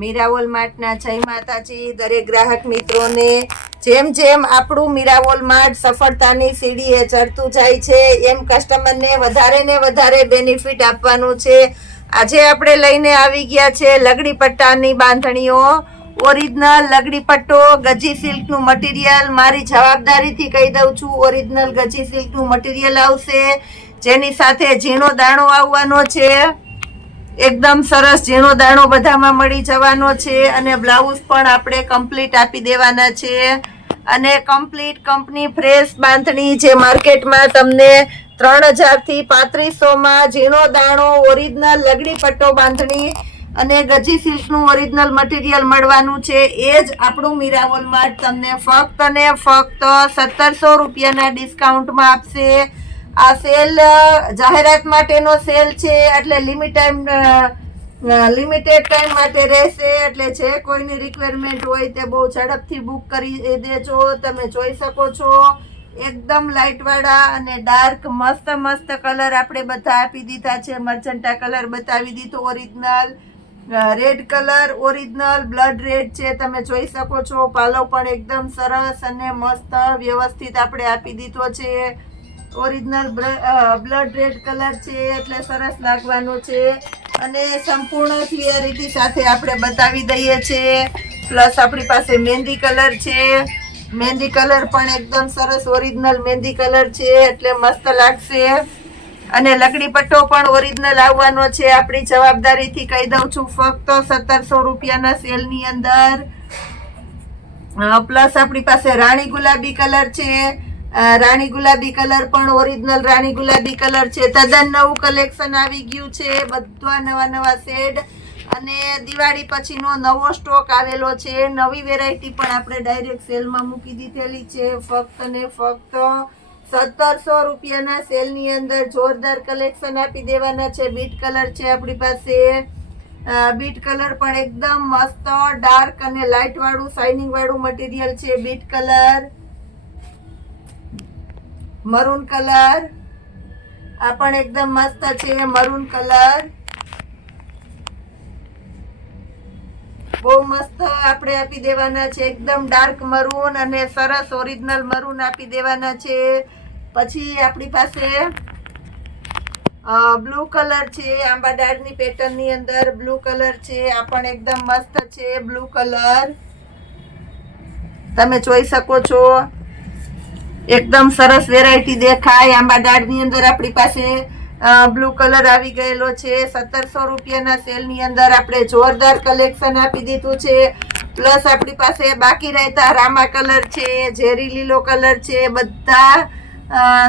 મીરાવોલ માર્ટના જય માતાજી દરેક ગ્રાહક મિત્રોને। જેમ જેમ આપણું મીરાવોલ માર્ટ સફળતાની સીડીએ ચડતું જાય છે એમ કસ્ટમરને વધારે ને વધારે બેનિફિટ આપવાનું છે। આજે આપણે લઈને આવી ગયા છે લગડી પટ્ટાની બાંધણીઓ। ઓરિજિનલ લગડી પટ્ટો ગજી સિલ્કનું મટીરિયલ, મારી જવાબદારીથી કહી દઉં છું, ઓરિજિનલ ગજી સિલ્કનું મટીરિયલ આવશે, જેની સાથે ઝીણો દાણો આવવાનો છે। એકદમ સરસ ઝીણો દાણો બધામાં મળી જવાનો છે અને બ્લાઉઝ પણ આપણે કમ્પ્લીટ આપી દેવાના છે અને કમ્પ્લીટ કંપની ફ્રેશ બાંધણી જે માર્કેટમાં તમને 3000 થી 3500 ઝીણો દાણો ઓરિજિનલ લગડી પટ્ટો બાંધણી અને ગજી સિલ્કનું ઓરિજિનલ મટીરિયલ મળવાનું છે। એ જ આપણું મીરાવોલ માર્ટ તમને ફક્ત અને ફક્ત 1700 રૂપિયાના ડિસ્કાઉન્ટમાં આપશે। આ સેલ જાહેરાત માટેનો સેલ છે એટલે લિમિટેડ ટાઈમ માટે રહેશે। એટલે જે કોઈની રિક્વાયરમેન્ટ હોય તે બહુ ઝડપથી બુક કરી દેજો। તમે જોઈ શકો છો એકદમ લાઇટ વાળા અને ડાર્ક મસ્ત મસ્ત કલર આપણે બધા આપી દીધા છે। મર્જન્ટા કલર બતાવી દીધો, original red colour original blood red છે, તમે જોઈ શકો છો। પાલો પણ એકદમ સરસ અને મસ્ત વ્યવસ્થિત આપણે આપી દીધો છે। ઓરિજિનલ બ્લડ રેડ કલર છે એટલે સરસ લાગવાનું છે અને સંપૂર્ણ ક્લિયરિટી સાથે આપણે બતાવી દઈએ છીએ। પ્લસ આપણી પાસે મહેંદી કલર છે, મહેંદી કલર પણ એકદમ સરસ ઓરિજિનલ મહેંદી કલર છે એટલે મસ્ત લાગશે અને લકડી પટ્ટો પણ ઓરિજિનલ આવવાનો છે। આપણી જવાબદારીથી કહી દઉં છું ફક્ત 1700 રૂપિયાના સેલની અંદર। પ્લસ આપણી પાસે રાણી ગુલાબી કલર છે, રાણી ગુલાબી કલર પણ ઓરિજિનલ રાણી ગુલાબી કલર છે। તદ્દન નવું કલેક્શન આવી ગયું છે, બધા નવા નવા શેડ અને દિવાળી પછીનો નવો સ્ટોક આવેલો છે। નવી વેરાયટી પણ આપણે ડાયરેક્ટ સેલમાં મૂકી દીધેલી છે। ફક્ત ને ફક્ત 1700 રૂપિયાના સેલની અંદર જોરદાર કલેક્શન આપી દેવાના છે। બીટ કલર છે આપણી પાસે, બીટ કલર પણ એકદમ મસ્ત ડાર્ક અને લાઇટ વાળું શાઇનિંગ વાળું મટીરિયલ છે। બીટ કલર, મરૂન કલર, આ પણ એકદમ મસ્ત છે મરૂન કલર, બહુ મસ્ત આપણે આપી દેવાના છે। એકદમ ડાર્ક મરૂન અને સરસ ઓરિજિનલ મરૂન આપી દેવાના છે। પછી આપણી પાસે બ્લુ કલર છે, આંબા ડાળની પેટર્ન ની અંદર બ્લુ કલર છે, આ પણ એકદમ મસ્ત છે બ્લુ કલર, તમે જોઈ શકો છો એકદમ સરસ વેરાયટી દેખાય। આંબા ડાળની અંદર આપણી પાસે બ્લુ કલર આવી ગયેલો છે। 1700 રૂપિયાના સેલની અંદર આપણે જોરદાર કલેક્શન આપી દીધું છે। પ્લસ આપણી પાસે બાકી રહેતા રામા કલર છે, ઝેરી લીલો કલર છે, બધા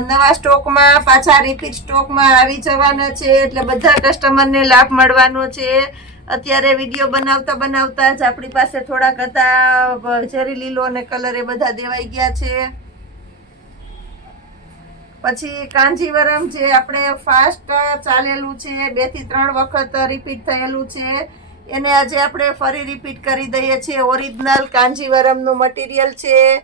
નવા સ્ટોકમાં પાછા રિપીટ સ્ટોકમાં આવી જવાના છે એટલે બધા કસ્ટમરને લાભ મળવાનો છે। અત્યારે વિડીયો બનાવતા જ આપણી પાસે થોડાક હતા ઝેરી લીલો અને કલર એ બધા દેવાઈ ગયા છે। પછી કાંજીવરમ જે આપણે ફાસ્ટ ચાલેલું છે, 2 થી 3 વખત રિપીટ થયેલું છે, એને આજે આપણે ફરી રિપીટ કરી દઈએ છીએ। ઓરિજિનલ કાંજીવરમનું મટીરિયલ છે,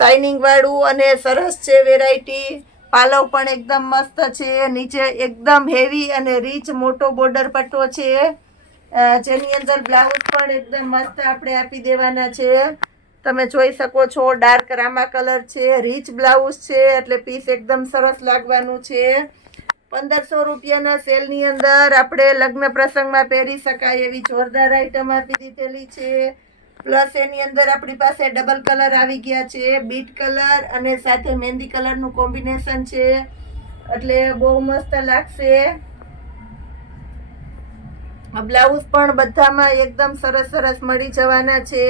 શાઇનિંગ વાળું અને સરસ છે વેરાયટી। પાલવ પણ એકદમ મસ્ત છે, નીચે એકદમ હેવી અને રીચ મોટો બોર્ડર પટ્ટો છે, જેની અંદર બ્લાઉઝ પણ એકદમ મસ્ત આપણે આપી દેવાના છે। તમે જોઈ શકો છો ડાર્ક રામા કલર છે, રીચ બ્લાઉઝ છે એટલે પીસ એકદમ સરસ લાગવાનું છે। 1500 રૂપિયાના સેલની અંદર આપણે લગ્ન પ્રસંગમાં પહેરી શકાય એવી જોરદાર આઈટમ આપી દીધેલી છે। પ્લસ એની અંદર આપણી પાસે ડબલ કલર આવી ગયા છે, બીટ કલર અને સાથે મહેંદી કલરનું કોમ્બિનેશન છે એટલે બહુ મસ્ત લાગશે। બ્લાઉઝ પણ બધામાં એકદમ સરસ સરસ મળી જવાના છે।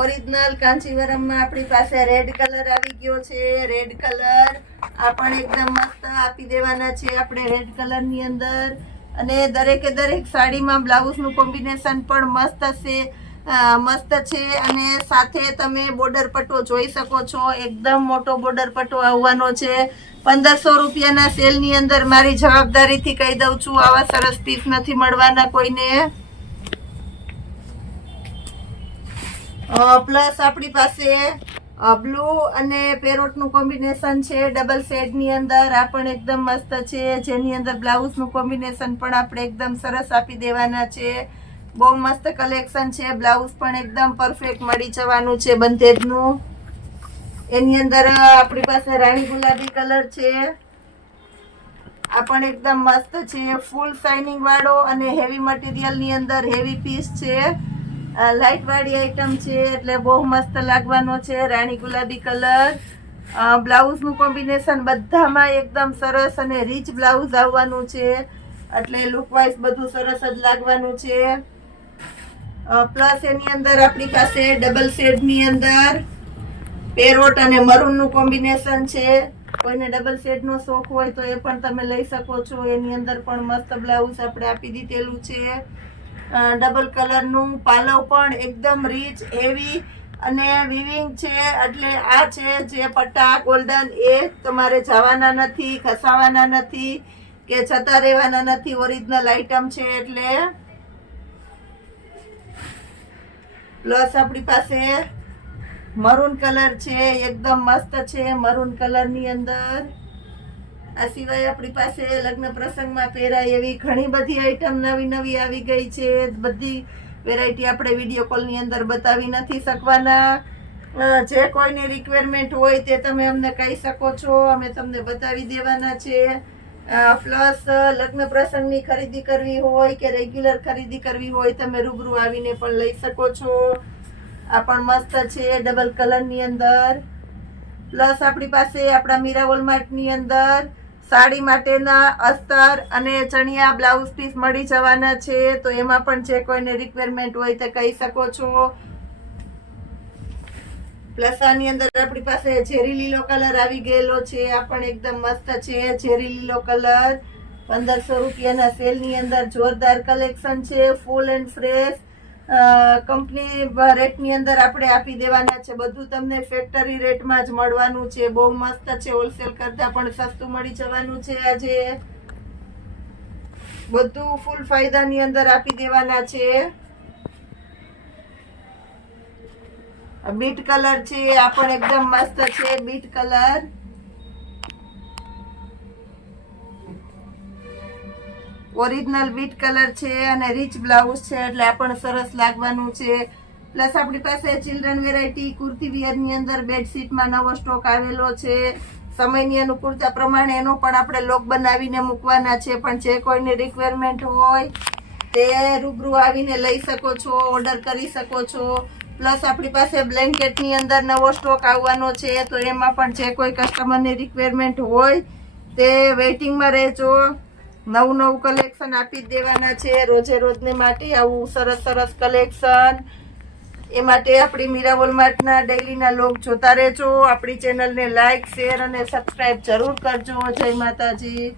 ઓરિજિનલ કાંચીવરમમાં આપણી પાસે રેડ કલર આવી ગયો છે, રેડ કલર આ પણ એકદમ મસ્ત આપી દેવાના છે આપણે રેડ કલરની અંદર અને દરેકે દરેક સાડીમાં બ્લાઉઝનું કોમ્બિનેશન પણ મસ્ત છે અને સાથે તમે બોર્ડર પટ્ટો જોઈ શકો છો, એકદમ મોટો બોર્ડર પટ્ટો આવવાનો છે। 1500 રૂપિયાના સેલની અંદર મારી જવાબદારીથી કહી દઉં છું આવા સરસ પીસ નથી મળવાના કોઈને। પ્લસ આપણી પાસે બ્લુ અને પેરોટનું કોમ્બિનેશન છે ડબલ શેડની અંદર, આ પણ એકદમ મસ્ત છે, જેની અંદર બ્લાઉઝનું કોમ્બિનેશન પણ આપણે એકદમ સરસ આપી દેવાના છે। બહુ મસ્ત કલેક્શન છે. બ્લાઉઝ પણ એકદમ પરફેક્ટ મળી જવાનું છે બંધેજનું. એની અંદર આપણી પાસે રાણી ગુલાબી કલર છે. આ પણ એકદમ મસ્ત છે, ફૂલ શાઇનિંગ વાળો અને હેવી મટીરિયલ ની અંદર હેવી પીસ છે. લાઇટ વાળી આઈટમ છે એટલે બહુ મસ્ત લાગવાનો છે. રાણી ગુલાબી કલર. બ્લાઉઝ નું કોમ્બિનેશન બધામાં એકદમ સરસ અને રીચ બ્લાઉઝ આવવાનું છે એટલે લુક વાઇઝ બધું સરસ જ લાગવાનું છે. પ્લસ એની અંદર આપણી પાસે ડબલ શેડ ની અંદર પેરોટ અને મરૂન નું કોમ્બિનેશન છે. કોઈને ડબલ શેડ નો શોખ હોય તો એ પણ તમે લઈ શકો છો. એની અંદર પણ મસ્ત બ્લાઉઝ આપણે આપી દીધેલું છે. ડબલ કલર નું પાલવ પણ એકદમ રીચ હેવી અને વિવિંગ છે એટલે આ છે જે પટ્ટા ગોલ્ડન એ તમારે જવાના નથી, ખસાવાના નથી કે જતા રહેવાના નથી. ઓરિજિનલ આઈટમ છે એટલે. પ્લસ આપણી પાસે મરૂન કલર છે, એકદમ મસ્ત છે મરૂન કલર ની અંદર. આ સિવાય આપણી પાસે લગ્ન પ્રસંગમાં પહેરાય એવી ઘણી બધી આઈટમ નવી નવી આવી ગઈ છે. બધી વેરાયટી આપણે વિડીયો કોલની અંદર બતાવી નથી શકવાના. જે કોઈની રિક્વાયરમેન્ટ હોય તે તમે અમને કહી શકો છો, અમે તમને બતાવી દેવાના છે. પ્લસ લગ્ન પ્રસંગની ખરીદી કરવી હોય કે રેગ્યુલર ખરીદી કરવી હોય તમે રૂબરૂ આવીને પણ લઈ શકો છો. આ પણ મસ્ત છે ડબલ કલર ની અંદર. પ્લસ આપણી પાસે આપણા મીરા માર્ટ ની અંદર સાડી માટેના અસ્તર અને ચણિયા બ્લાઉઝ પીસ મળી જવાના છે. તો એમાં પણ જે કોઈને રિક્વાયરમેન્ટ હોય તે કહી શકો છો. પ્લસ આની અંદર આપણી પાસે ઝેરી લીલો કલર આવી ગયેલો છે. આ પણ એકદમ મસ્ત છે ઝેરી લીલો કલર. 1500 રૂપિયાના સેલ ની અંદર જોરદાર કલેક્શન છે. Full and fresh company rate ની અંદર આપણે આપી દેવાના છે. બધું તમને ફેક્ટરી રેટમાં જ મળવાનું છે. બહુ મસ્ત છે. હોલસેલ કરતા પણ સસ્તું મળી જવાનું છે. આજે બધું ફૂલ ફાયદાની અંદર આપી દેવાના છે. બીટ કલર છે, આ પણ એકદમ મસ્ત છે bit colour. Original bit colour છે અને રીચ બ્લાઉઝ છે એટલે આ પણ સરસ લાગવાનું છે. પ્લસ આપણી પાસે ચિલ્ડ્રન વેરાયટી કુર્તી વિયર ની અંદર બેડશીટમાં નવો સ્ટોક આવેલો છે. સમયની અનુકૂળતા પ્રમાણે એનો પણ આપણે લોક બનાવીને મૂકવાના છે. પણ જે કોઈને રિક્વાયરમેન્ટ હોય તે રૂબરૂ આવીને લઈ શકો છો, ઓર્ડર કરી શકો છો. પ્લસ આપણી પાસે બ્લેન્કેટ ની અંદર નવો સ્ટોક આવવાનો છે તો એમાં પણ જે કોઈ કસ્ટમરની રિક્વાયરમેન્ટ હોય તે વેઇટિંગમાં રહેજો. નવું નવું કલેક્શન આપી જ દેવાના છે રોજે રોજને માટે. આવું સરસ સરસ કલેક્શન એ માટે આપણી મીરા માર્ટના ડેઈલીના લોગ જોતા રહેજો. આપણી ચેનલને લાઈક, શેર અને સબસ્ક્રાઇબ જરૂર કરજો. જય માતાજી.